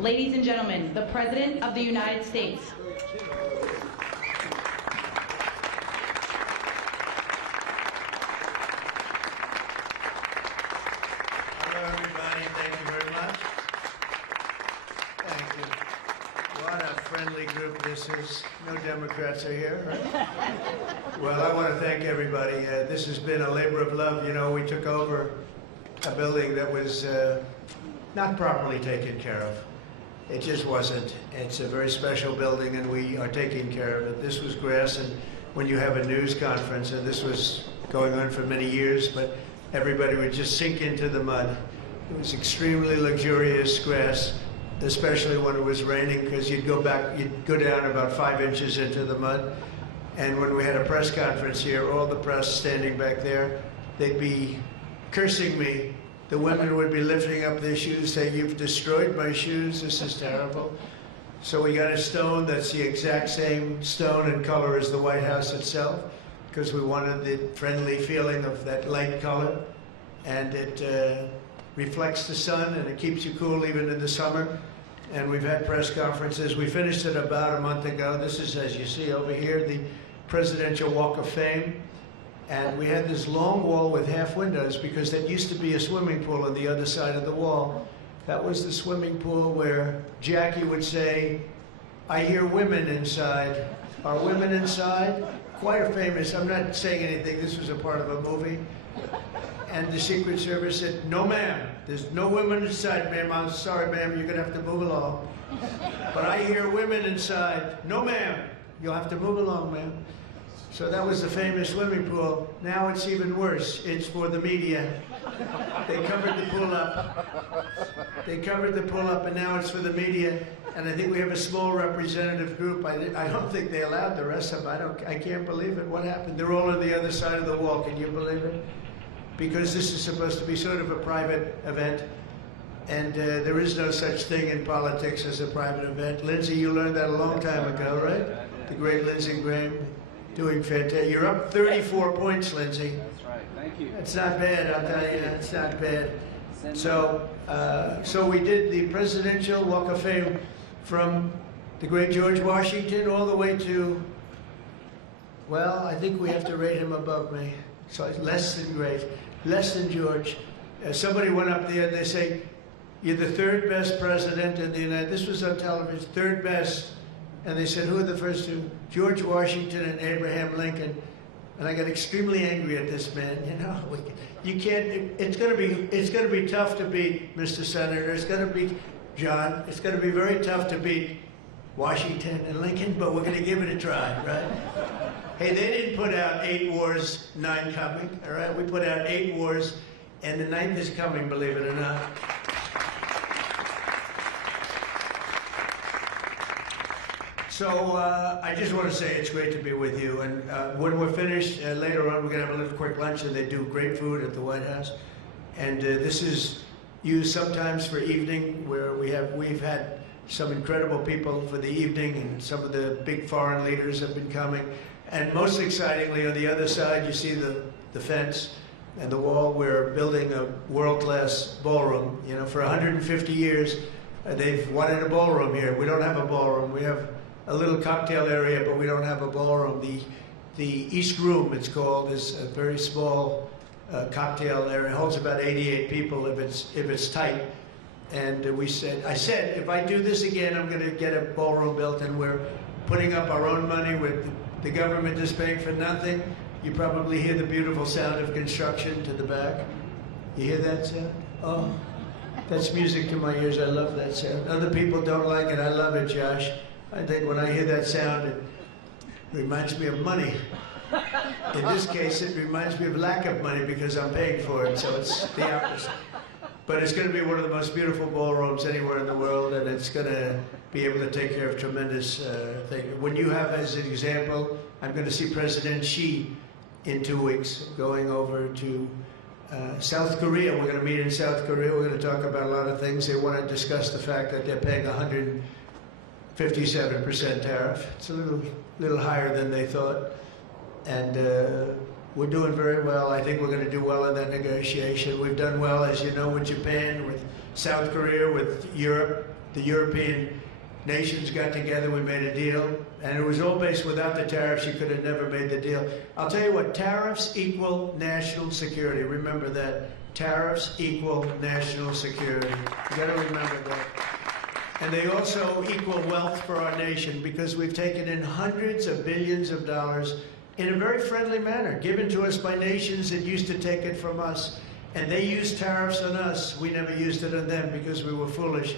Ladies and gentlemen, the President of the United States. Hello, everybody. Thank you very much. Thank you. What a friendly group this is. No Democrats are here, right? Well, I want to thank everybody. This has been a labor of love. You know, we took over a building that was not properly taken care of. It just wasn't. It's a very special building, and we are taking care of it. This was grass, and when you have a news conference, and this was going on for many years, but everybody would just sink into the mud. It was extremely luxurious grass, especially when it was raining, because you'd go down about 5 inches into the mud. And when we had a press conference here, all the press standing back there, they'd be cursing me. The women would be lifting up their shoes, saying, "You've destroyed my shoes, this is terrible." So we got a stone that's the exact same stone and color as the White House itself, because we wanted the friendly feeling of that light color. And it reflects the sun, and it keeps you cool even in the summer. And we've had press conferences. We finished it about a month ago. This is, as you see over here, the Presidential Walk of Fame. And we had this long wall with half windows because that used to be a swimming pool on the other side of the wall. That was the swimming pool where Jackie would say, "I hear women inside." Are women inside? Quite a famous, I'm not saying anything, this was a part of a movie. And the Secret Service said, "No, ma'am, there's no women inside, ma'am. I'm sorry, ma'am, you're gonna have to move along." "But I hear women inside." "No, ma'am, you'll have to move along, ma'am." So that was the famous swimming pool. Now it's even worse. It's for the media. They covered the pool up. They covered the pool up, and now it's for the media. And I think we have a small representative group. I don't think they allowed the rest of them. I can't believe it. What happened? They're all on the other side of the wall. Can you believe it? Because this is supposed to be sort of a private event. And there is no such thing in politics as a private event. Lindsey, you learned that a long time ago, right? The great Lindsey Graham. Doing fantastic. You're up 34 points, Lindsey. That's right. Thank you. It's not bad, I'll tell you. It's not bad. So, so we did the Presidential Walk of Fame from the great George Washington all the way to, well, I think we have to rate him above me. So it's less than great, less than George. Somebody went up there and they say, "You're the third best president in the United States." This was on television, third best. And they said, "Who are the first two?" "George Washington and Abraham Lincoln." And I got extremely angry at this man. You know, you can't. It's going to be tough to beat, Mr. Senator. It's going to be John. It's going to be very tough to beat Washington and Lincoln, but we're going to give it a try, right? Hey, they didn't put out 8 wars, 9 coming. All right, we put out 8 wars, and the 9th is coming. Believe it or not. So I just want to say it's great to be with you. And when we're finished, later on, we're going to have a little quick lunch, and they do great food at the White House. And this is used sometimes for evening, where we've had some incredible people for the evening, and some of the big foreign leaders have been coming. And most excitingly, on the other side, you see the fence and the wall. We're building a world-class ballroom. You know, for 150 years, they've wanted a ballroom here. We don't have a ballroom. We have a little cocktail area, but we don't have a ballroom. The East Room, it's called, is a very small cocktail area. It holds about 88 people if it's tight. And I said, if I do this again, I'm going to get a ballroom built, and we're putting up our own money. With the government is paying for nothing. You probably hear the beautiful sound of construction to the back. You hear that sound? Oh, that's music to my ears. I love that sound. Other people don't like it. I love it, Josh. I think when I hear that sound, it reminds me of money. In this case, it reminds me of lack of money because I'm paying for it, so it's the opposite. But it's going to be one of the most beautiful ballrooms anywhere in the world, and it's going to be able to take care of tremendous things. When you have, as an example, I'm going to see President Xi in 2 weeks, going over to South Korea. We're going to meet in South Korea. We're going to talk about a lot of things. They want to discuss the fact that they're paying 157% tariff. It's a little higher than they thought. And We're doing very well. I think we're going to do well in that negotiation. We've done well, as you know, with Japan, with South Korea, with Europe. The European nations got together, we made a deal, and it was all based without the tariffs. You could have never made the deal. I'll tell you what, tariffs equal national security. Remember that. Tariffs equal national security. You got to remember that. And they also equal wealth for our nation, because we've taken in hundreds of billions of dollars in a very friendly manner, given to us by nations that used to take it from us. And they used tariffs on us. We never used it on them because we were foolish.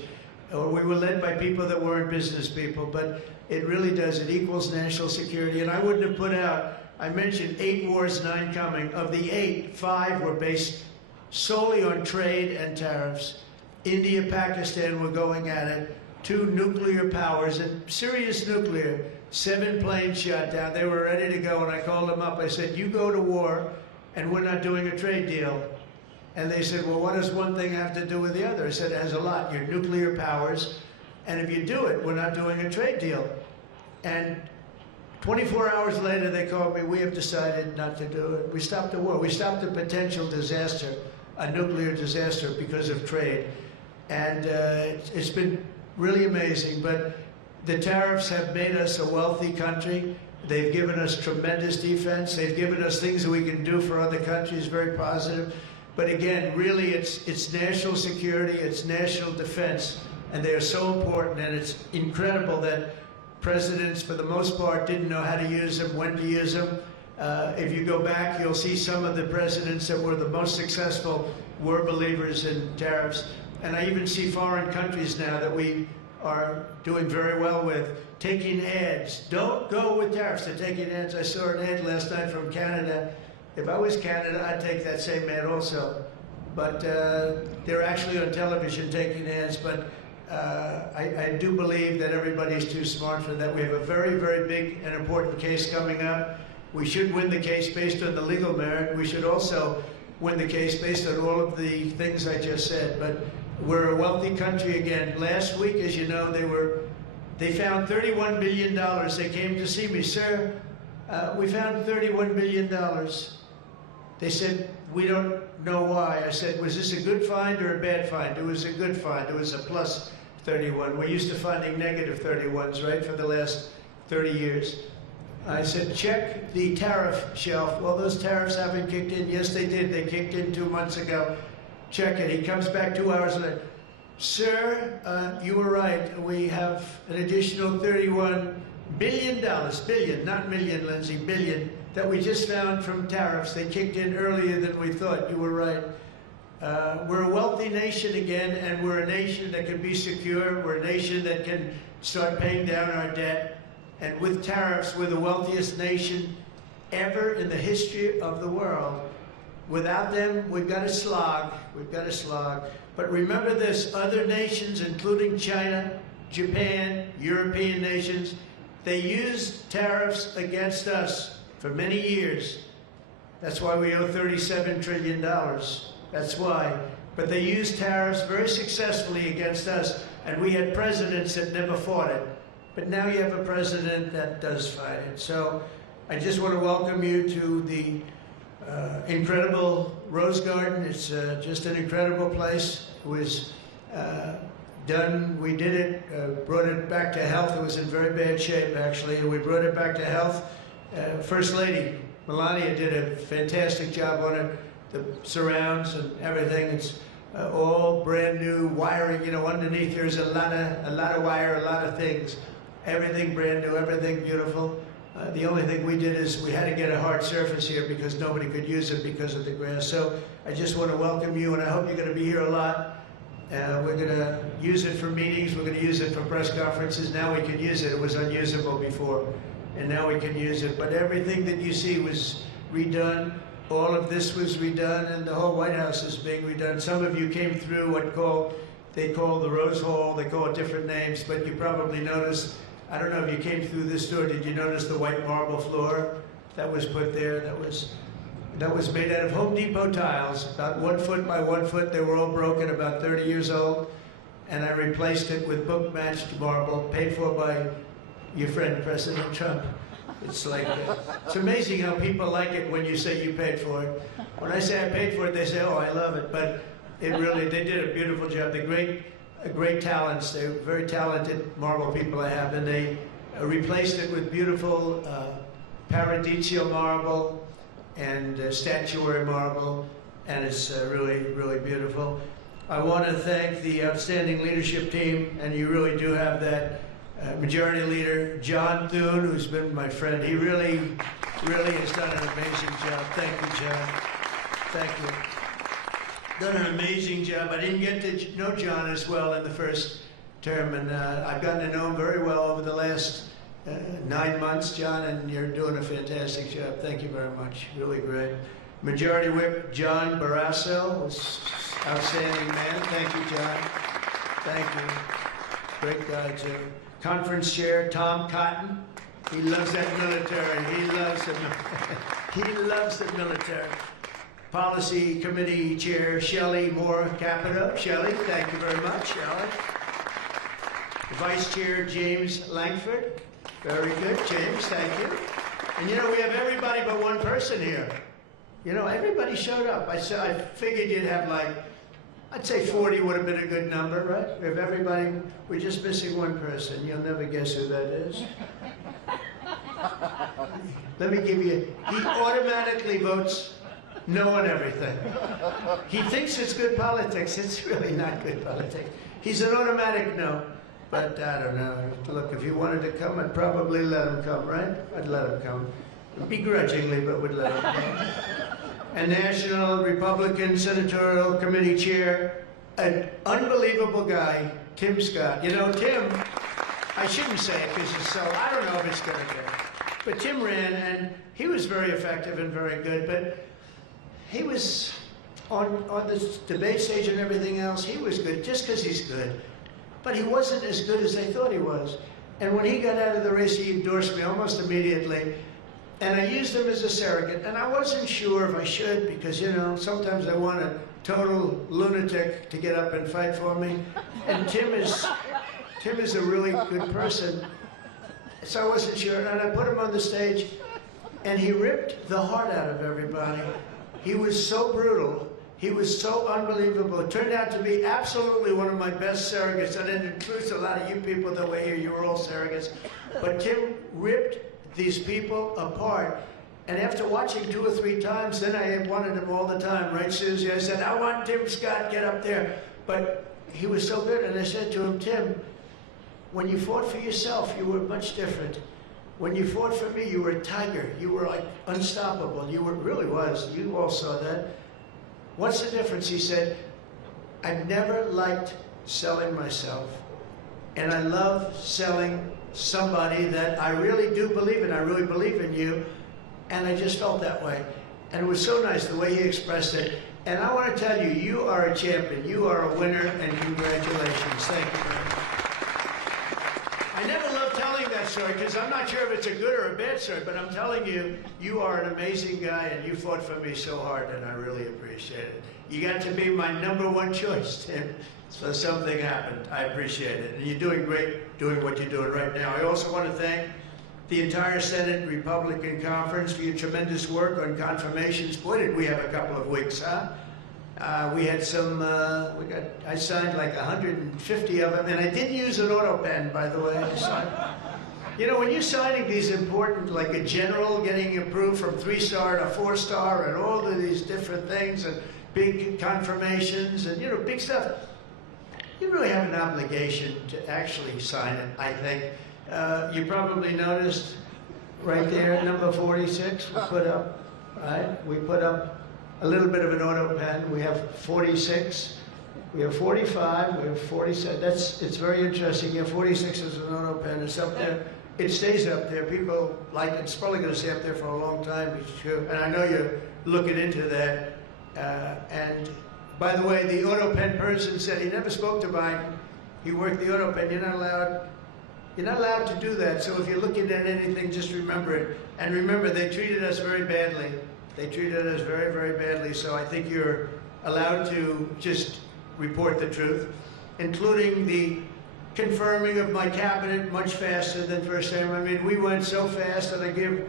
Or we were led by people that weren't business people. But it really does. It equals national security. And I wouldn't have put out, I mentioned 8 wars, 9 coming. Of the 8, 5 were based solely on trade and tariffs. India, Pakistan were going at it. 2 nuclear powers, and serious nuclear. 7 planes shot down. They were ready to go, and I called them up. I said, you go to war, and we're not doing a trade deal. And they said, well, what does one thing have to do with the other? I said, it has a lot. You're nuclear powers, and if you do it, we're not doing a trade deal. And 24 hours later, they called me, we have decided not to do it. We stopped the war. We stopped the potential disaster, a nuclear disaster, because of trade. And it's been really amazing. But the tariffs have made us a wealthy country. They've given us tremendous defense. They've given us things that we can do for other countries, very positive. But again, really, it's national security, it's national defense, and they are so important. And it's incredible that presidents, for the most part, didn't know how to use them, when to use them. If you go back, you'll see some of the presidents that were the most successful were believers in tariffs. And I even see foreign countries now that we are doing very well with, taking ads. Don't go with tariffs. They're taking ads. I saw an ad last night from Canada. If I was Canada, I'd take that same ad also. But they're actually on television taking ads. But I do believe that everybody's too smart for that. We have a very, very big and important case coming up. We should win the case based on the legal merit. We should also win the case based on all of the things I just said. But we're a wealthy country again. Last week, as you know, they found $31 billion. They came to see me, sir. We found $31 billion. They said, we don't know why. I said, was this a good find or a bad find? It was a good find. It was a plus 31. We're used to finding negative 31s, right, for the last 30 years. I said, check the tariff shelf. Well, those tariffs haven't kicked in. Yes, they did. They kicked in 2 months ago. Check it. He comes back 2 hours later. Sir, you were right. We have an additional $31 billion, billion, not million, Lindsay, billion, that we just found from tariffs. They kicked in earlier than we thought. You were right. We're a wealthy nation again, and we're a nation that can be secure. We're a nation that can start paying down our debt. And with tariffs, we're the wealthiest nation ever in the history of the world. Without them, we've got to slog. We've got to slog. But remember this, other nations, including China, Japan, European nations, they used tariffs against us for many years. That's why we owe $37 trillion. That's why. But they used tariffs very successfully against us, and we had presidents that never fought it. But now you have a president that does fight it. So I just want to welcome you to the incredible Rose Garden. It's just an incredible place. It was done, we did it, brought it back to health. It was in very bad shape, actually, and we brought it back to health. First Lady Melania did a fantastic job on it. The surrounds and everything, it's all brand new wiring. You know, underneath there's a lot of wire, a lot of things. Everything brand new, everything beautiful. The only thing we did is we had to get a hard surface here because nobody could use it because of the grass. So I just want to welcome you, and I hope you're going to be here a lot. We're going to use it for meetings. We're going to use it for press conferences. Now we can use it. It was unusable before, and now we can use it. But everything that you see was redone. All of this was redone, and the whole White House is being redone. Some of you came through what they call the Rose Hall. They call it different names, but you probably noticed, I don't know if you came through this door, did you notice the white marble floor that was put there? That was made out of Home Depot tiles, about 1 foot by 1 foot. They were all broken, about 30 years old. And I replaced it with book-matched marble, paid for by your friend, President Trump. It's like, it's amazing how people like it when you say you paid for it. When I say I paid for it, they say, oh, I love it. But it really, they did a beautiful job. They're great talents. They're very talented marble people I have, and they replaced it with beautiful Paradiso marble and statuary marble, and it's really, really beautiful. I want to thank the outstanding leadership team, and you really do have that majority leader, John Thune, who's been my friend. He really, really has done an amazing job. Thank you, John. Thank you. Done an amazing job. I didn't get to know John as well in the first term, and I've gotten to know him very well over the last 9 months, John, and you're doing a fantastic job. Thank you very much. Really great. Majority Whip, John Barrasso, was outstanding man. Thank you, John. Thank you. Great guy, too. Conference Chair, Tom Cotton. He loves that military. He loves the military. He loves the military. Policy Committee Chair, Shelley Moore Capito. Shelley, thank you very much, Shelley. Vice Chair, James Langford. Very good, James, thank you. And you know, we have everybody but one person here. You know, everybody showed up. I figured you'd have like, I'd say 40 would have been a good number, right? If everybody, we're just missing one person. You'll never guess who that is. Let me give you, he automatically votes no on everything. He thinks it's good politics. It's really not good politics. He's an automatic no. But I don't know. Look, if he wanted to come, I'd probably let him come, right? I'd let him come. Begrudgingly, but would let him come. And National Republican Senatorial Committee Chair, an unbelievable guy, Tim Scott. You know, Tim, I shouldn't say it because it's so, I don't know if it's going to be. But Tim ran, and he was very effective and very good, but he was on the debate stage and everything else, he was good just because he's good. But he wasn't as good as they thought he was. And when he got out of the race, he endorsed me almost immediately. And I used him as a surrogate. And I wasn't sure if I should because, you know, sometimes I want a total lunatic to get up and fight for me. And Tim is a really good person. So I wasn't sure. And I put him on the stage, and he ripped the heart out of everybody. He was so brutal. He was so unbelievable. It turned out to be absolutely one of my best surrogates, and it includes a lot of you people that were here. You were all surrogates. But Tim ripped these people apart. And after watching 2 or 3 times, then I wanted him all the time, right, Susie? I said, I want Tim Scott, get up there. But he was so good, and I said to him, Tim, when you fought for yourself, you were much different. When you fought for me, you were a tiger. You were like unstoppable. You were, really was. You all saw that. What's the difference? He said, I've never liked selling myself, and I love selling somebody that I really do believe in. I really believe in you, and I just felt that way. And it was so nice the way he expressed it. And I want to tell you, you are a champion. You are a winner, and congratulations. Thank you very much. I never love telling that story because I'm not sure if it's a good or a bad story, but I'm telling you, you are an amazing guy, and you fought for me so hard, and I really appreciate it. You got to be my #1 choice, Tim. So something happened. I appreciate it. And you're doing great doing what you're doing right now. I also want to thank the entire Senate Republican Conference for your tremendous work on confirmations. Boy, did we have a couple of weeks, huh? We had some, I signed like 150 of them, and I didn't use an auto pen, by the way. I signed. You know, when you're signing these important, like a general getting approved from 3-star to 4-star and all of these different things and big confirmations and, you know, big stuff, you really have an obligation to actually sign it, I think. You probably noticed right there, number 46, we put up, right? We put up a little bit of an auto pen. We have 46, we have 45, we have 47. It's very interesting. You have 46 as an auto pen. It's up there. It stays up there. People like it. It's probably going to stay up there for a long time. And I know you're looking into that. And by the way, the auto pen person said he never spoke to Biden. He worked the auto pen. You're not allowed to do that. So if you're looking at anything, just remember it. And remember, they treated us very badly. They treated us very, very badly. So I think you're allowed to just report the truth, including the confirming of my cabinet much faster than first time. I mean, we went so fast, and I give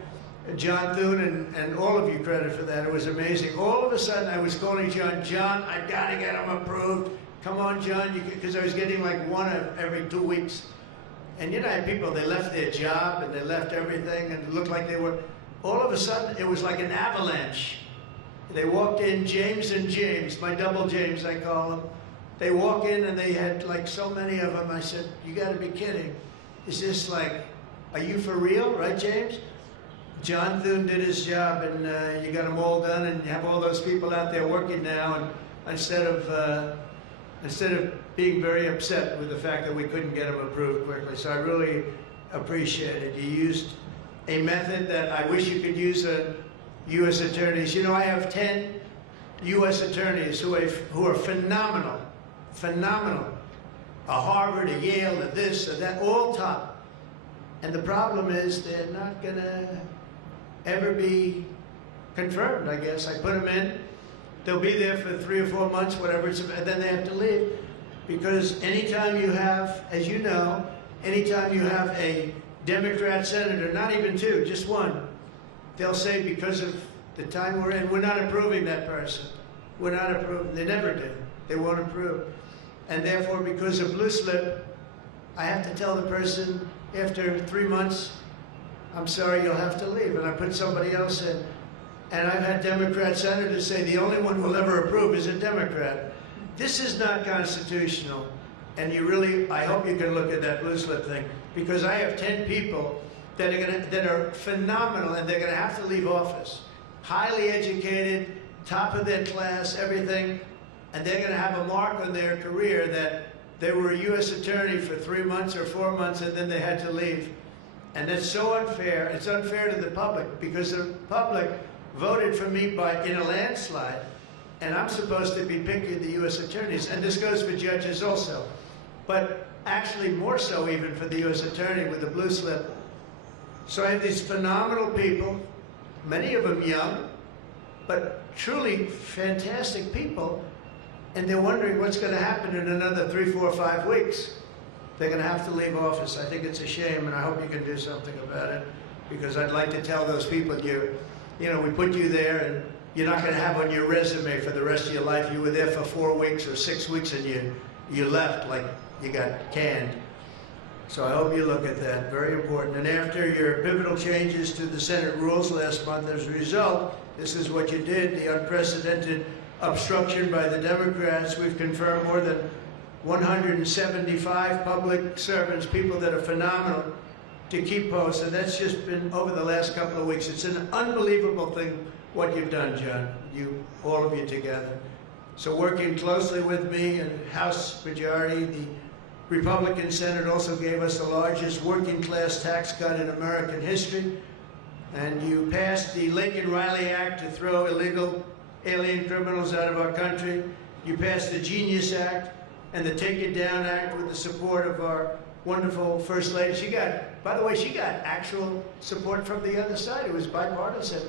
John Thune and all of you credit for that. It was amazing. All of a sudden, I was calling John, I gotta get him approved. Come on, John, because I was getting like one every 2 weeks. And you know, I had people, they left their job and they left everything, and it looked like they were, all of a sudden, it was like an avalanche. They walked in, James and James, my double James, I call them. They walk in and they had like so many of them. I said, you gotta be kidding. Is this like, are you for real, right, James? John Thune did his job, and you got them all done, and you have all those people out there working now, and instead of being very upset with the fact that we couldn't get them approved quickly. So I really appreciate it. You used a method that I wish you could use U.S. attorneys. You know, I have 10 U.S. attorneys who are phenomenal, phenomenal. A Harvard, a Yale, a this, a that, all top. And the problem is they're not gonna ever be confirmed, I guess. I put them in, they'll be there for 3 or 4 months, whatever, and then they have to leave. Because anytime you have, as you know, anytime you have a Democrat senator, not even 2, just 1, they'll say because of the time we're in, we're not approving that person. We're not approving, they never do. They won't approve. And therefore, because of blue slip, I have to tell the person after 3 months, I'm sorry, you'll have to leave, and I put somebody else in. And I've had Democrat senators say the only one who'll ever approve is a Democrat. This is not constitutional, and you really, I hope you can look at that blue slip thing, because I have 10 people that are phenomenal, and they're gonna have to leave office. Highly educated, top of their class, everything, and they're gonna have a mark on their career that they were a U.S. attorney for 3 months or 4 months, and then they had to leave. And that's so unfair. It's unfair to the public, because the public voted for me in a landslide, and I'm supposed to be picking the U.S. attorneys, and this goes for judges also. But actually more so even for the U.S. attorney with the blue slip. So I have these phenomenal people, many of them young, but truly fantastic people, and they're wondering what's going to happen in another 3, 4, 5 weeks. They're going to have to leave office. I think it's a shame, and I hope you can do something about it, because I'd like to tell those people, you know, we put you there, and you're not going to have on your resume for the rest of your life, you were there for 4 weeks or 6 weeks, and you left like you got canned. So I hope you look at that. Very important. And after your pivotal changes to the Senate rules last month, as a result, this is what you did, the unprecedented obstruction by the Democrats. We've confirmed more than 175 public servants, people that are phenomenal, to keep posts, and that's just been over the last couple of weeks. It's an unbelievable thing what you've done, John, all of you together. So working closely with me and House Majority, the Republican Senate also gave us the largest working class tax cut in American history, and you passed the Lincoln-Riley Act to throw illegal alien criminals out of our country. You passed the Genius Act and the Take It Down Act with the support of our wonderful First Lady. She got, by the way, she got actual support from the other side. It was bipartisan.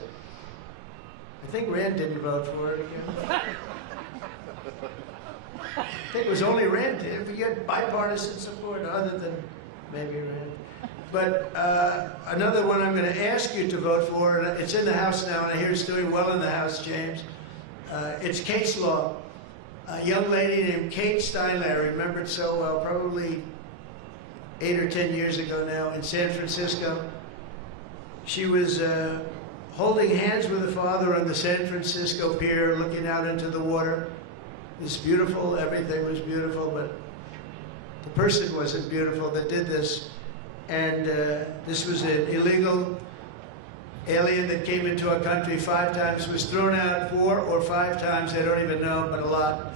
I think Rand didn't vote for it again. I think it was only Rand did. We get bipartisan support other than maybe Rand. But another one I'm going to ask you to vote for, and it's in the House now, and I hear it's doing well in the House, James. It's case law. A young lady named Kate Steinle, I remember it so well, probably 8 or 10 years ago now, in San Francisco. She was holding hands with her father on the San Francisco pier, looking out into the water. It was beautiful, everything was beautiful, but the person wasn't beautiful that did this. And this was an illegal alien that came into our country 5 times, was thrown out 4 or 5 times, I don't even know, but a lot,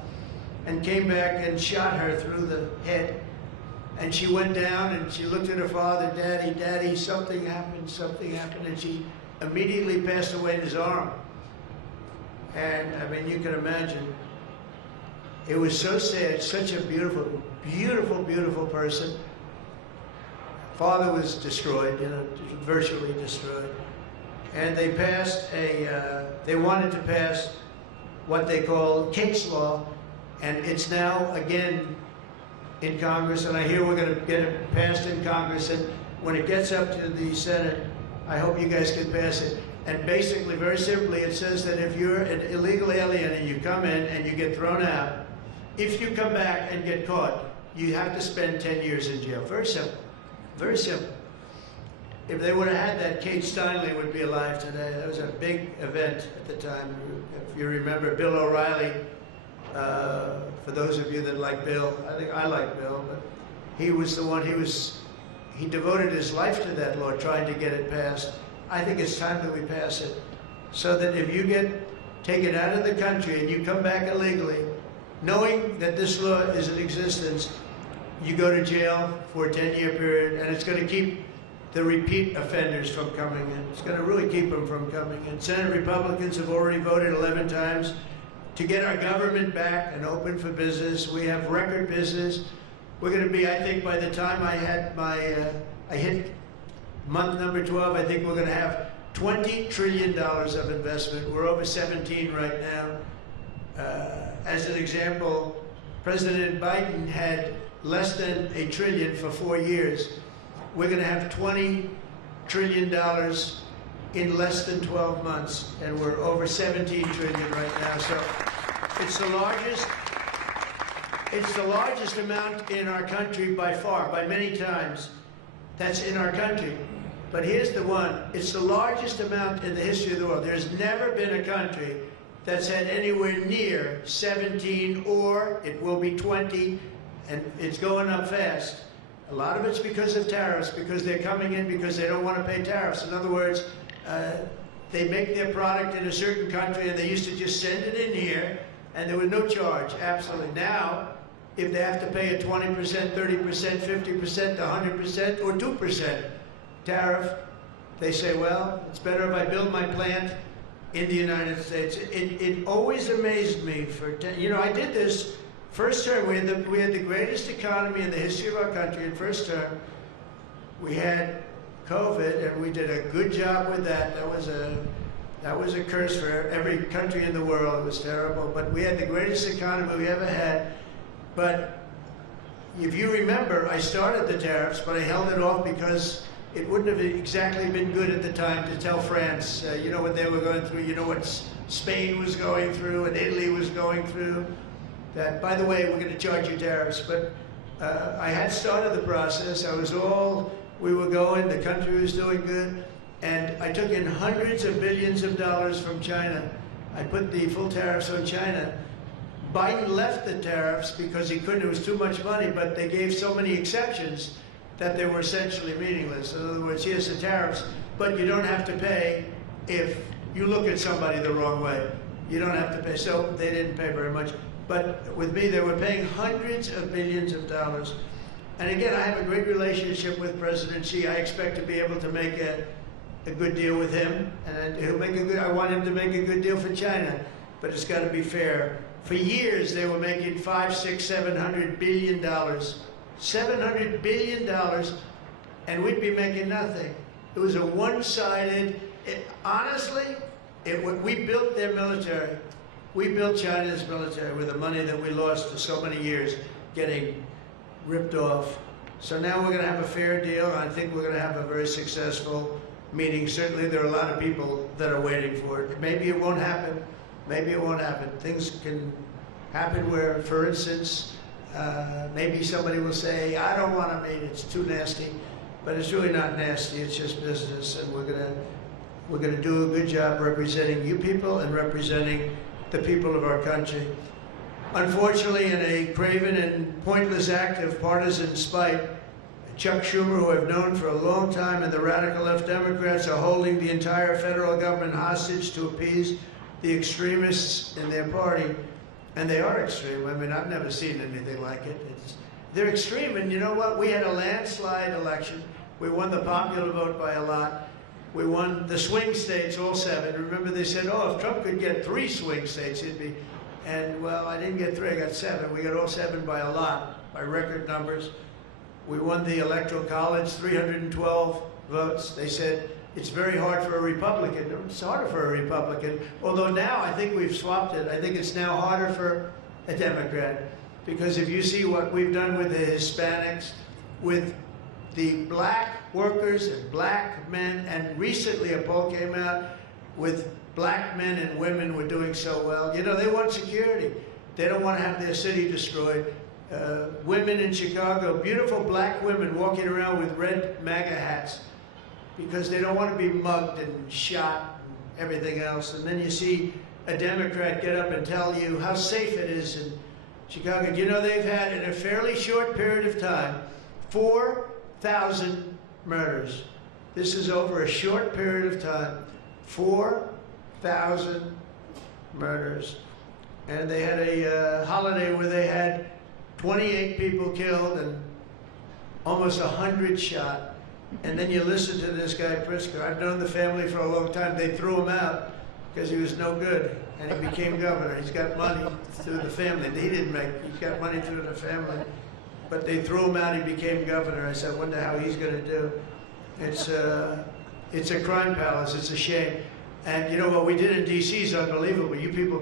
and came back and shot her through the head. And she went down and she looked at her father, Daddy, Daddy, something happened, and she immediately passed away in his arm. And I mean, you can imagine, it was so sad, such a beautiful, beautiful, beautiful person. Father was destroyed, you know, virtually destroyed. And they passed they wanted to pass what they call case law, and it's now, again, in Congress, and I hear we're going to get it passed in Congress, and when it gets up to the Senate, I hope you guys can pass it. And basically, very simply, it says that if you're an illegal alien and you come in and you get thrown out, if you come back and get caught, you have to spend 10 years in jail. Very simple. Very simple. If they would have had that, Kate Steinle would be alive today. That was a big event at the time. If you remember Bill O'Reilly, for those of you that like Bill, I think I like Bill, but he was the one, he devoted his life to that law, trying to get it passed. I think it's time that we pass it, so that if you get taken out of the country and you come back illegally, knowing that this law is in existence, you go to jail for a 10-year period, and it's going to keep the repeat offenders from coming in. It's going to really keep them from coming in. Senate Republicans have already voted 11 times to get our government back and open for business. We have record business. We're going to be, I think, by the time I hit month number 12, I think we're going to have $20 trillion of investment. We're over 17 right now. As an example, President Biden had less than $1 trillion for 4 years. We're going to have $20 trillion in less than 12 months, and we're over 17 trillion right now. So it's the largest amount in our country by far, by many times. That's in our country. But here's the one. It's the largest amount in the history of the world. There's never been a country that's had anywhere near 17, or it will be 20, and it's going up fast. A lot of it's because of tariffs, because they're coming in because they don't want to pay tariffs. In other words, they make their product in a certain country, and they used to just send it in here, and there was no charge, absolutely. Now, if they have to pay a 20%, 30%, 50%, 100%, or 2% tariff, they say, well, it's better if I build my plant in the United States. It always amazed me I did this first term. We had the greatest economy in the history of our country in first term. We had COVID, and we did a good job with that. That was a curse for every country in the world. It was terrible. But we had the greatest economy we ever had. But if you remember, I started the tariffs, but I held it off because it wouldn't have exactly been good at the time to tell France, you know what they were going through, you know what Spain was going through, and Italy was going through. That, by the way, we're going to charge you tariffs. But I had started the process. We were going, the country was doing good, and I took in hundreds of billions of dollars from China. I put the full tariffs on China. Biden left the tariffs because he couldn't, it was too much money, but they gave so many exceptions that they were essentially meaningless. In other words, here's the tariffs, but you don't have to pay if you look at somebody the wrong way. You don't have to pay, so they didn't pay very much. But with me, they were paying hundreds of billions of dollars. And again, I have a great relationship with President Xi. I expect to be able to make a good deal with him, and I want him to make a good deal for China, but it's got to be fair. For years, they were making $500, $600, $700 billion. $700 billion, and we'd be making nothing. It was a one-sided, honestly, we built their military. We built China's military with the money that we lost for so many years getting ripped off. So now we're going to have a fair deal, and I think we're going to have a very successful meeting. Certainly there are a lot of people that are waiting for it. Maybe it won't happen. Maybe it won't happen. Things can happen where, for instance, maybe somebody will say, I don't want to meet, it's too nasty. But it's really not nasty, it's just business, and we're gonna do a good job representing you people and representing the people of our country. Unfortunately, in a craven and pointless act of partisan spite, Chuck Schumer, who I've known for a long time, and the radical left Democrats are holding the entire federal government hostage to appease the extremists in their party. And they are extreme. I mean, I've never seen anything like it. They're extreme, and you know what? We had a landslide election. We won the popular vote by a lot. We won the swing states, all 7. Remember, they said, oh, if Trump could get 3 swing states, he'd be... And, well, I didn't get 3, I got 7. We got all 7 by a lot, by record numbers. We won the Electoral College, 312 votes. They said, it's very hard for a Republican. It's harder for a Republican. Although now I think we've swapped it. I think it's now harder for a Democrat. Because if you see what we've done with the Hispanics, with the black workers and black men, and recently a poll came out with black men and women were doing so well. You know, they want security. They don't want to have their city destroyed. Women in Chicago, beautiful black women walking around with red MAGA hats because they don't want to be mugged and shot and everything else. And then you see a Democrat get up and tell you how safe it is in Chicago. You know, they've had, in a fairly short period of time, 4,000 murders. This is over a short period of time. 4,000 murders. And they had a holiday where they had 28 people killed and almost 100 shot. And then you listen to this guy, Pritzker. I've known the family for a long time. They threw him out because he was no good, and he became governor. He's got money through the family. He didn't make, he's got money through the family. But they threw him out, he became governor. I said, I wonder how he's going to do. It's a crime palace, it's a shame. And you know what we did in D.C. is unbelievable. You people,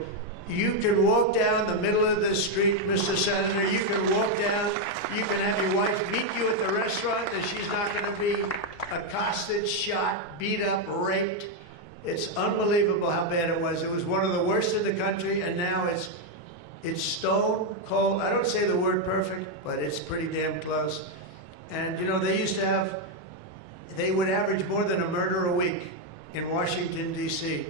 you can walk down the middle of the street, Mr. Senator, you can walk down, you can have your wife meet you at the restaurant, and she's not going to be accosted, shot, beat up, raped. It's unbelievable how bad it was. It was one of the worst in the country, and now it's stone cold. I don't say the word perfect, but it's pretty damn close. And you know, they used to have, they would average more than a murder a week in Washington, D.C.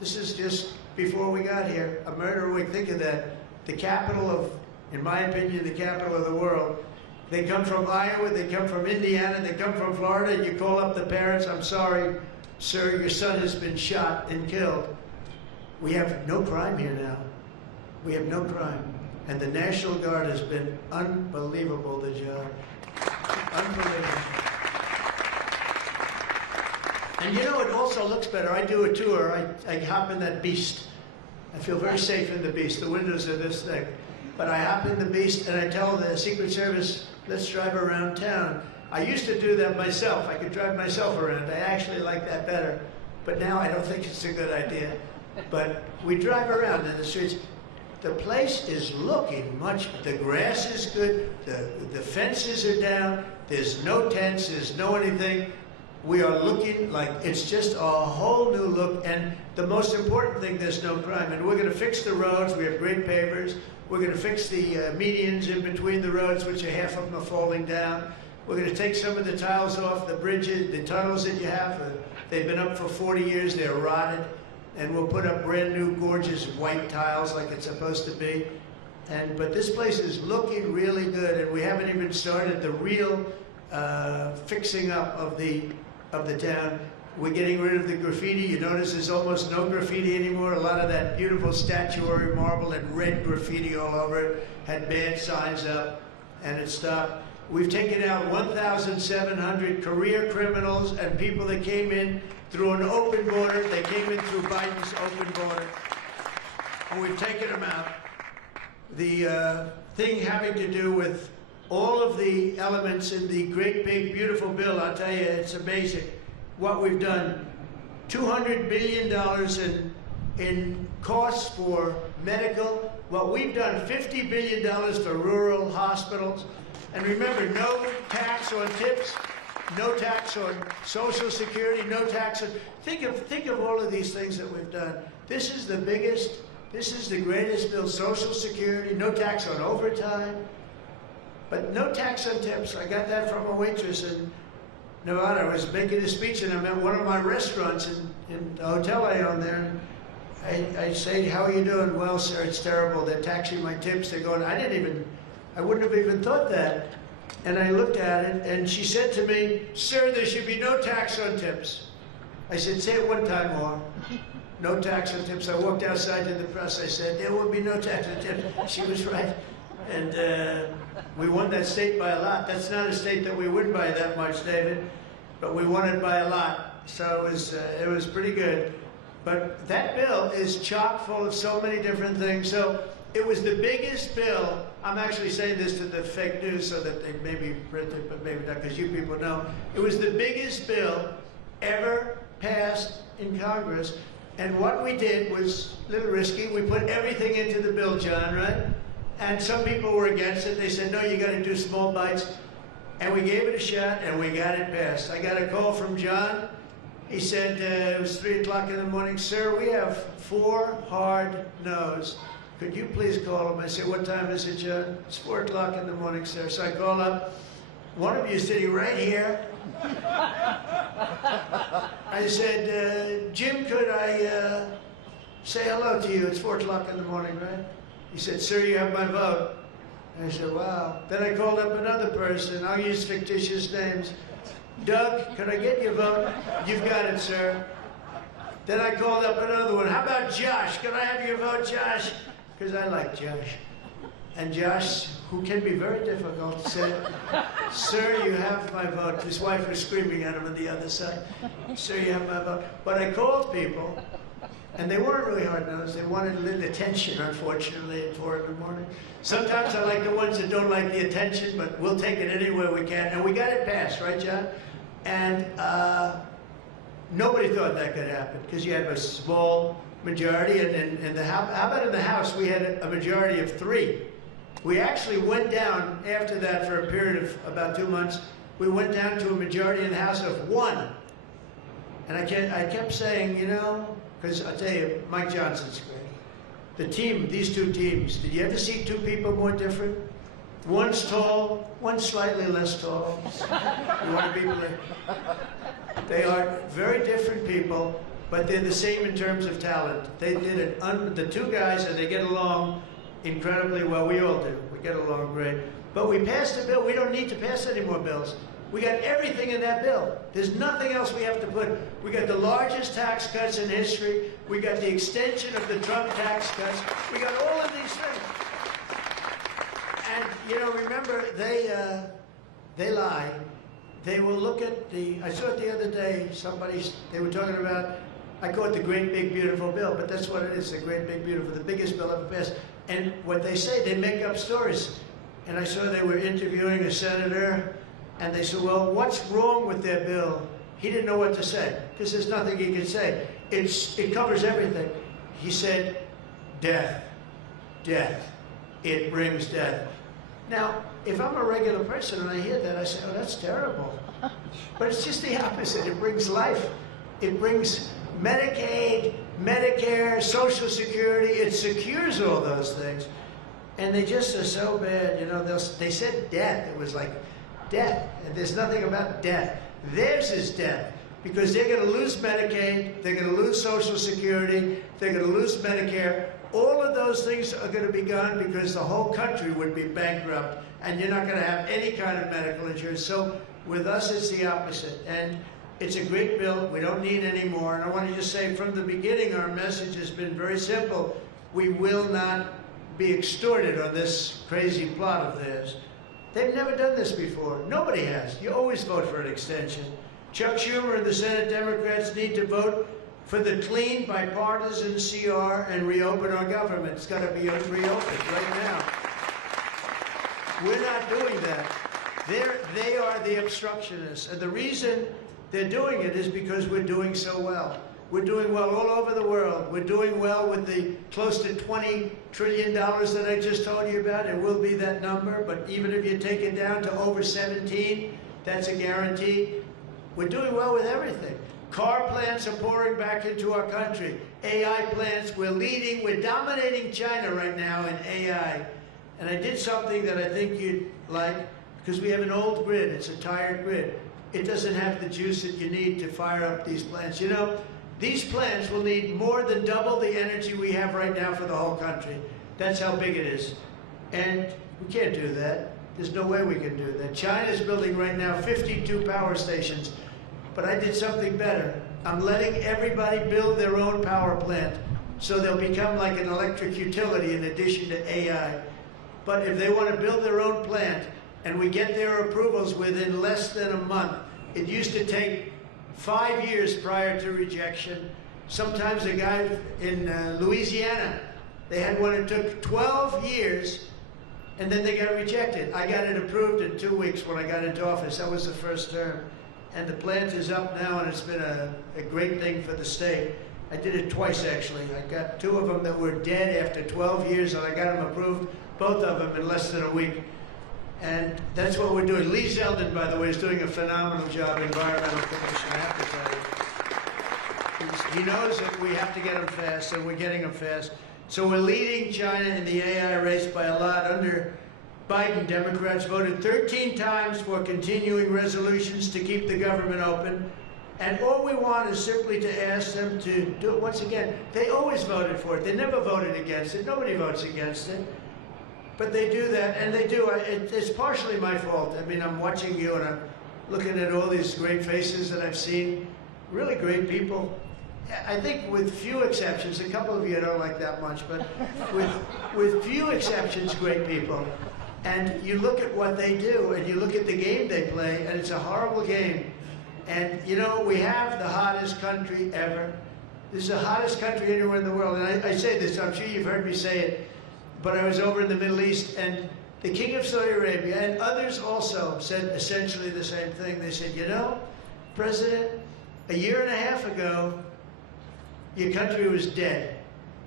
This is just before we got here, a murder a week. Think of that. The capital of, in my opinion, the capital of the world. They come from Iowa, they come from Indiana, they come from Florida, and you call up the parents, I'm sorry, sir, your son has been shot and killed. We have no crime here now. We have no crime. And the National Guard has been unbelievable, the job. Unbelievable. And you know, it also looks better. I do a tour, I hop in that beast. I feel very safe in the beast. The windows are this thick. But I hop in the beast and I tell the Secret Service, let's drive around town. I used to do that myself. I could drive myself around. I actually like that better. But now I don't think it's a good idea. But we drive around in the streets. The place is looking much, the grass is good, the fences are down, there's no tents, there's no anything. We are looking like it's just a whole new look, and the most important thing, there's no crime. And we're going to fix the roads. We have great pavers. We're going to fix the medians in between the roads, which are half of them are falling down. We're going to take some of the tiles off the bridges, the tunnels that you have. They've been up for 40 years. They're rotted. And we'll put up brand new, gorgeous white tiles like it's supposed to be. But this place is looking really good, and we haven't even started the real fixing up of the town. We're getting rid of the graffiti. You notice there's almost no graffiti anymore. A lot of that beautiful statuary marble and red graffiti all over it had bad signs up, and it stopped. We've taken out 1,700 career criminals and people that came in through an open border. They came in through Biden's open border, and we've taken them out. The thing having to do with all of the elements in the great big beautiful bill, I'll tell you, it's amazing what we've done. $200 billion in costs for medical. Well, we've done $50 billion for rural hospitals. And remember, no tax on tips, no tax on Social Security, no tax on, think of all of these things that we've done. This is the biggest, this is the greatest bill. Social Security, no tax on overtime, but no tax on tips. I got that from a waitress in Nevada. I was making a speech and I'm at one of my restaurants in the hotel I own there. And I say, how are you doing? Well, sir, it's terrible. They're taxing my tips. They're going, I wouldn't have even thought that. And I looked at it and she said to me, sir, there should be no tax on tips. I said, say it one time more. No tax on tips. I walked outside to the press. I said, there will be no tax on tips. She was right. And we won that state by a lot. That's not a state that we win by that much, David, but we won it by a lot. So it was pretty good. But that bill is chock full of so many different things. So it was the biggest bill. I'm actually saying this to the fake news so that they maybe print it, but maybe not, because you people know. It was the biggest bill ever passed in Congress. And what we did was a little risky. We put everything into the bill, John, right? And some people were against it. They said, no, you got to do small bites. And we gave it a shot, and we got it passed. I got a call from John. He said, it was 3 o'clock in the morning. Sir, we have 4 hard no's. Could you please call him? I said, what time is it, John? It's 4 o'clock in the morning, sir. So I call up. One of you is sitting right here. I said, Jim, could I say hello to you? It's 4 o'clock in the morning, right? He said, sir, you have my vote. I said, wow. Then I called up another person. I'll use fictitious names. Doug, could I get your vote? You've got it, sir. Then I called up another one. How about Josh? Can I have your vote, Josh? Because I like Josh. And Josh, who can be very difficult, said, sir, you have my vote. His wife was screaming at him on the other side. Sir, you have my vote. But I called people, and they weren't really hard-nosed. They wanted a little attention, unfortunately, at 4 in the morning. Sometimes I like the ones that don't like the attention, but we'll take it any way we can. And we got it passed, right, John? And nobody thought that could happen, because you have a small majority. And in the House, how about in the House, we had a majority of 3. We actually went down, after that, for a period of about 2 months, we went down to a majority in the House of 1. And I kept saying, you know, because I'll tell you, Mike Johnson's great. The team, these 2 teams, did you ever see 2 people more different? One's tall, one's slightly less tall. You want to be clear? They are very different people, but they're the same in terms of talent. They did it, the 2 guys, and they get along incredibly well. We all do. We get along great. But we passed a bill. We don't need to pass any more bills. We got everything in that bill. There's nothing else we have to put. We got the largest tax cuts in history. We got the extension of the Trump tax cuts. We got all of these things. And, you know, remember, they lie. They will look at I saw it the other day, they were talking about, I call it the great big beautiful bill, but that's what it is, the great big beautiful, the biggest bill ever passed. And what they say, they make up stories. And I saw they were interviewing a senator, and they said, well, what's wrong with their bill? He didn't know what to say, because there's nothing he could say. It covers everything. He said, death, death. It brings death. Now, if I'm a regular person and I hear that, I say, oh, that's terrible. But it's just the opposite. It brings life. It brings Medicaid, Medicare, Social Security. It secures all those things. And they just are so bad. You know, they said death. It was like death. And there's nothing about death. Theirs is death. Because they're going to lose Medicaid. They're going to lose Social Security. They're going to lose Medicare. All of those things are going to be gone because the whole country would be bankrupt. And you're not going to have any kind of medical insurance. So with us, it's the opposite. And it's a great bill. We don't need any more. And I want to just say from the beginning, our message has been very simple. We will not be extorted on this crazy plot of theirs. They've never done this before. Nobody has. You always vote for an extension. Chuck Schumer and the Senate Democrats need to vote for the clean, bipartisan CR and reopen our government. It's got to be reopened right now. We're not doing that. They are the obstructionists. And the reason they're doing it is because we're doing so well. We're doing well all over the world. We're doing well with the close to $20 trillion that I just told you about. It will be that number, but even if you take it down to over 17, that's a guarantee. We're doing well with everything. Car plants are pouring back into our country. AI plants, we're leading, we're dominating China right now in AI. And I did something that I think you'd like, because we have an old grid, it's a tired grid. It doesn't have the juice that you need to fire up these plants. You know, these plants will need more than double the energy we have right now for the whole country. That's how big it is. And we can't do that. There's no way we can do that. China's building right now 52 power stations. But I did something better. I'm letting everybody build their own power plant so they'll become like an electric utility in addition to AI. But if they want to build their own plant and we get their approvals within less than a month, it used to take 5 years prior to rejection. Sometimes a guy in Louisiana, they had one that took 12 years and then they got rejected. I got it approved in 2 weeks when I got into office. That was the first term. And the plant is up now, and it's been a great thing for the state. I did it twice, actually. I got 2 of them that were dead after 12 years, and I got them approved both of them, in less than a week. And that's what we're doing. Lee Zeldin, by the way, is doing a phenomenal job, Environmental Commission, I have to tell you. He knows that we have to get them fast, and we're getting them fast. So we're leading China in the AI race by a lot. Under Biden, Democrats voted 13 times for continuing resolutions to keep the government open. And all we want is simply to ask them to do it once again. They always voted for it. They never voted against it. Nobody votes against it. But they do that, and they do. It's partially my fault. I mean, I'm watching you, and I'm looking at all these great faces that I've seen. Really great people. I think with few exceptions, a couple of you I don't like that much, but with few exceptions, great people. And you look at what they do, and you look at the game they play, and it's a horrible game. And, you know, we have the hottest country ever. This is the hottest country anywhere in the world. And I say this, I'm sure you've heard me say it, but I was over in the Middle East, and the King of Saudi Arabia and others also said essentially the same thing. They said, you know, President, a year and a half ago, your country was dead.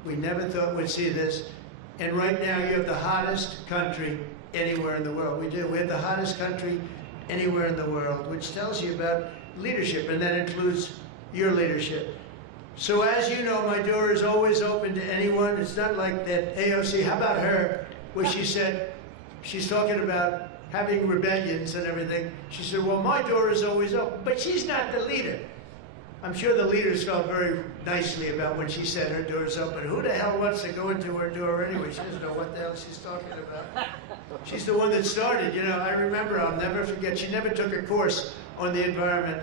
We never thought we'd see this. And right now, you have the hottest country anywhere in the world. We do. We have the hottest country anywhere in the world, which tells you about leadership, and that includes your leadership. So as you know, my door is always open to anyone. It's not like that AOC, how about her, where she said, she's talking about having rebellions and everything. She said, well, my door is always open. But she's not the leader. I'm sure the leaders felt very nicely about when she said her door is open. Who the hell wants to go into her door anyway? She doesn't know what the hell she's talking about. She's the one that started. You know, I remember, I'll never forget, she never took a course on the environment.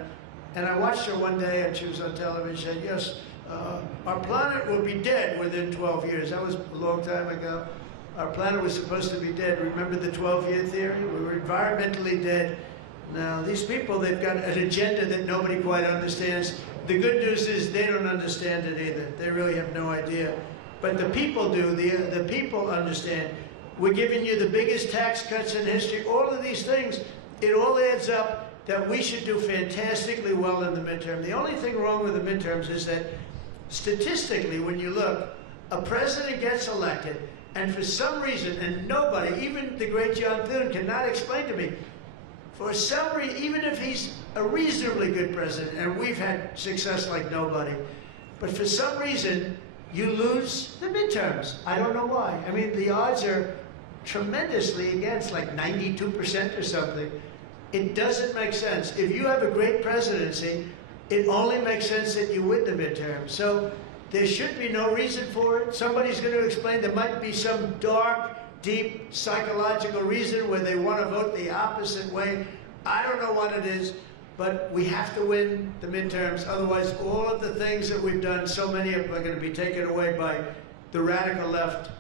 And I watched her one day, and she was on television. She said, yes, our planet will be dead within 12 years. That was a long time ago. Our planet was supposed to be dead. Remember the 12-year theory? We were environmentally dead. Now, these people, they've got an agenda that nobody quite understands. The good news is they don't understand it either. They really have no idea. But the people do. The people understand. We're giving you the biggest tax cuts in history. All of these things, it all adds up that we should do fantastically well in the midterm. The only thing wrong with the midterms is that statistically, when you look, a president gets elected, and for some reason, and nobody, even the great John Thune, cannot explain to me, for some reason, even if he's a reasonably good president, and we've had success like nobody, but for some reason, you lose the midterms. I don't know why. I mean, the odds are tremendously against, like 92% or something. It doesn't make sense. If you have a great presidency, it only makes sense that you win the midterm. So there should be no reason for it. Somebody's going to explain there might be some dark, deep psychological reason where they want to vote the opposite way. I don't know what it is, but we have to win the midterms. Otherwise, all of the things that we've done, so many of them are going to be taken away by the radical left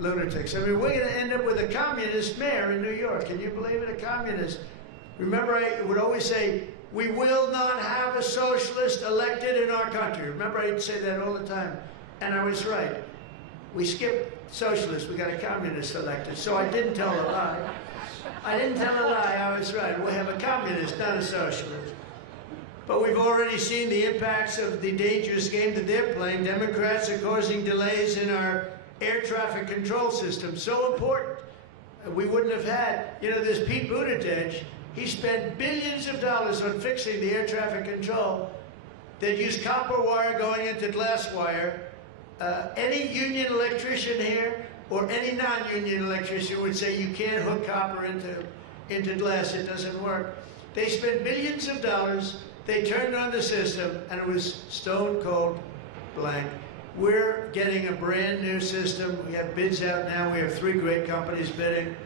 lunatics. I mean, we're going to end up with a communist mayor in New York. Can you believe it? A communist. Remember, I would always say, we will not have a socialist elected in our country. Remember, I'd say that all the time. And I was right. We skipped socialist. We got a communist elected. So I didn't tell a lie. I didn't tell a lie. I was right. We'll have a communist, not a socialist. But we've already seen the impacts of the dangerous game that they're playing. Democrats are causing delays in our air traffic control system. So important. We wouldn't have had, you know, this Pete Buttigieg. He spent billions of dollars on fixing the air traffic control. They'd use copper wire going into glass wire. Any union electrician here or any non-union electrician would say you can't hook copper into glass. It doesn't work. They spent billions of dollars. They turned on the system, and it was stone cold blank. We're getting a brand new system. We have bids out now. We have 3 great companies bidding.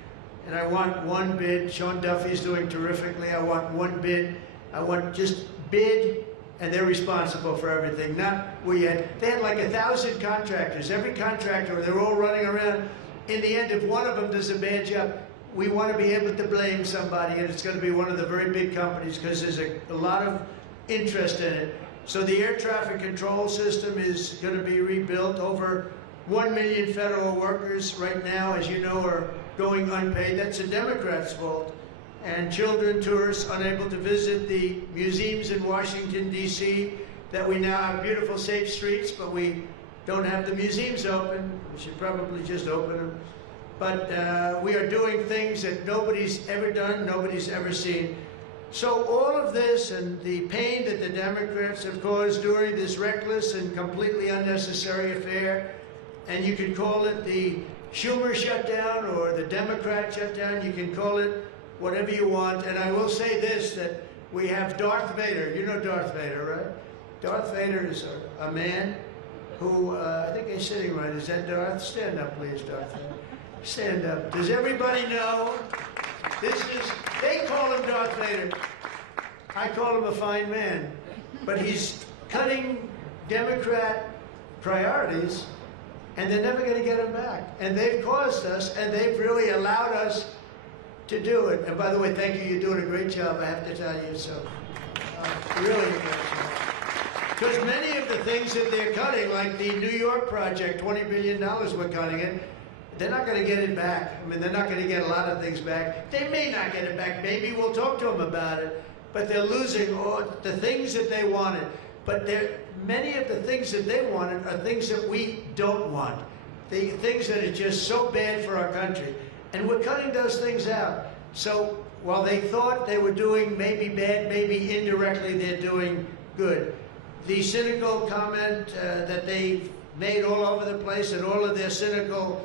And I want one bid. Sean Duffy's doing terrifically. I want one bid. I want just bid, and they're responsible for everything. Not we had, they had like 1,000 contractors. Every contractor, they're all running around. In the end, if one of them does a bad job, we want to be able to blame somebody, and it's going to be one of the very big companies because there's a lot of interest in it. So the air traffic control system is going to be rebuilt. Over 1 million federal workers right now, as you know, are going unpaid. That's a Democrat's fault. And children, tourists, unable to visit the museums in Washington, D.C., that we now have beautiful, safe streets, but we don't have the museums open. We should probably just open them. but we are doing things that nobody's ever done, nobody's ever seen. So all of this and the pain that the Democrats have caused during this reckless and completely unnecessary affair, and you can call it the Schumer shutdown or the Democrat shutdown, you can call it whatever you want. And I will say this, that we have Darth Vader. You know Darth Vader, right? Darth Vader is a man who, I think he's sitting right. Is that Darth? Stand up, please, Darth Vader. Stand up. Does everybody know? They call him Darth Vader. I call him a fine man. But he's cutting Democrat priorities, and they're never going to get him back. And they've caused us, and they've really allowed us to do it. And by the way, thank you. You're doing a great job, I have to tell you. So, really a great job. Because many of the things that they're cutting, like the New York project, $20 billion we're cutting it, they're not going to get it back. I mean, they're not going to get a lot of things back. They may not get it back. Maybe we'll talk to them about it. But they're losing all the things that they wanted. But many of the things that they wanted are things that we don't want. The things that are just so bad for our country. And we're cutting those things out. So while they thought they were doing maybe bad, maybe indirectly they're doing good. The cynical comment that they've made all over the place, and all of their cynical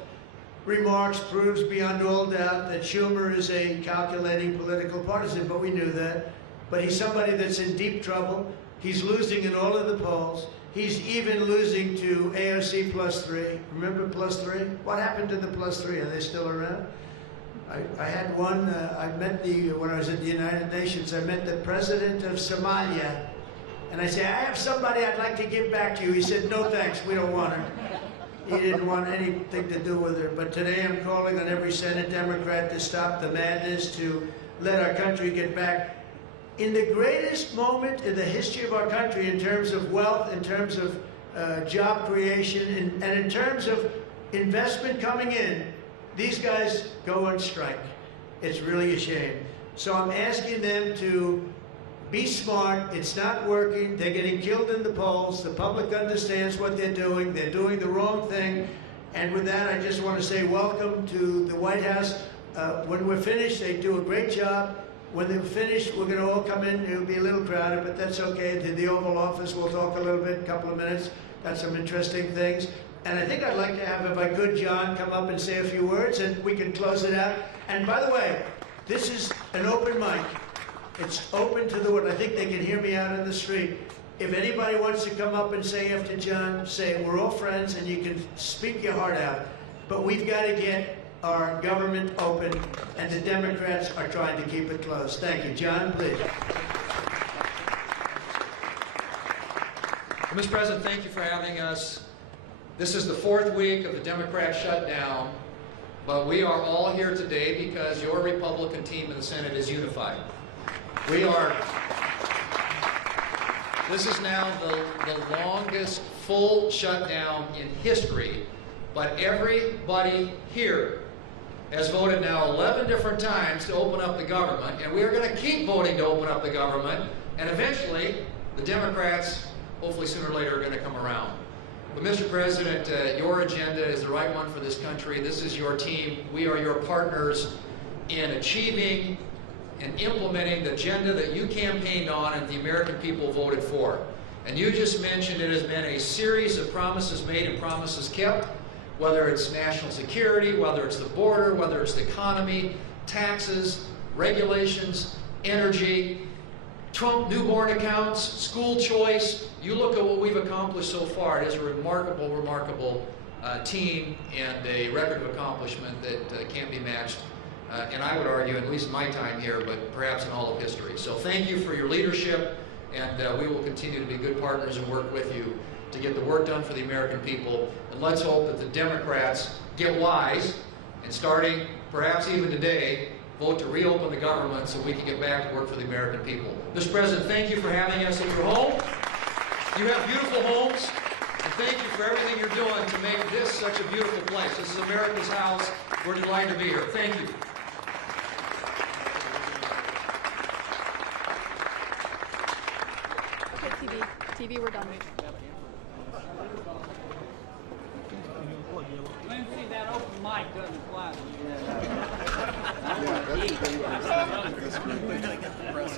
remarks proves beyond all doubt that Schumer is a calculating political partisan, but we knew that. But he's somebody that's in deep trouble. He's losing in all of the polls. He's even losing to AOC +3. Remember +3? What happened to the +3? Are they still around? I had one, when I was at the United Nations, I met the president of Somalia. And I said, I have somebody I'd like to give back to you. He said, no thanks, we don't want her. He didn't want anything to do with her. But today I'm calling on every Senate Democrat to stop the madness, to let our country get back. In the greatest moment in the history of our country, in terms of wealth, in terms of job creation, and in terms of investment coming in, these guys go on strike. It's really a shame. So I'm asking them to be smart. It's not working. They're getting killed in the polls. The public understands what they're doing. They're doing the wrong thing. And with that, I just want to say welcome to the White House. When we're finished, they do a great job. When they're finished, we're going to all come in. It'll be a little crowded, but that's okay. To the Oval Office, we'll talk a little bit, a couple of minutes. Got some interesting things. And I think I'd like to have, if I could, John, come up and say a few words, and we can close it out. And by the way, this is an open mic. It's open to the world. I think they can hear me out on the street. If anybody wants to come up and say after John, say we're all friends, and you can speak your heart out. But we've got to get our government open, and the Democrats are trying to keep it closed. Thank you. John, please. Well, Mr. President, thank you for having us. This is the 4th week of the Democrat shutdown, but we are all here today because your Republican team in the Senate is unified. This is now the longest full shutdown in history, but everybody here has voted now 11 different times to open up the government, and we are going to keep voting to open up the government, and eventually the Democrats, hopefully sooner or later, are going to come around. But Mr. President, your agenda is the right one for this country. This is your team. We are your partners in achieving and implementing the agenda that you campaigned on and the American people voted for. And you just mentioned it has been a series of promises made and promises kept, whether it's national security, whether it's the border, whether it's the economy, taxes, regulations, energy, Trump newborn accounts, school choice. You look at what we've accomplished so far. It is a remarkable, remarkable team and a record of accomplishment that can't be matched. And I would argue, at least in my time here, but perhaps in all of history. So thank you for your leadership, and we will continue to be good partners and work with you to get the work done for the American people. And let's hope that the Democrats get wise, and starting perhaps even today, vote to reopen the government so we can get back to work for the American people. Mr. President, thank you for having us at your home. You have beautiful homes, and thank you for everything you're doing to make this such a beautiful place. This is America's house. We're delighted to be here. Thank you. Okay, TV, we're done. Lindsay, that open mic doesn't apply to you. Yeah, that's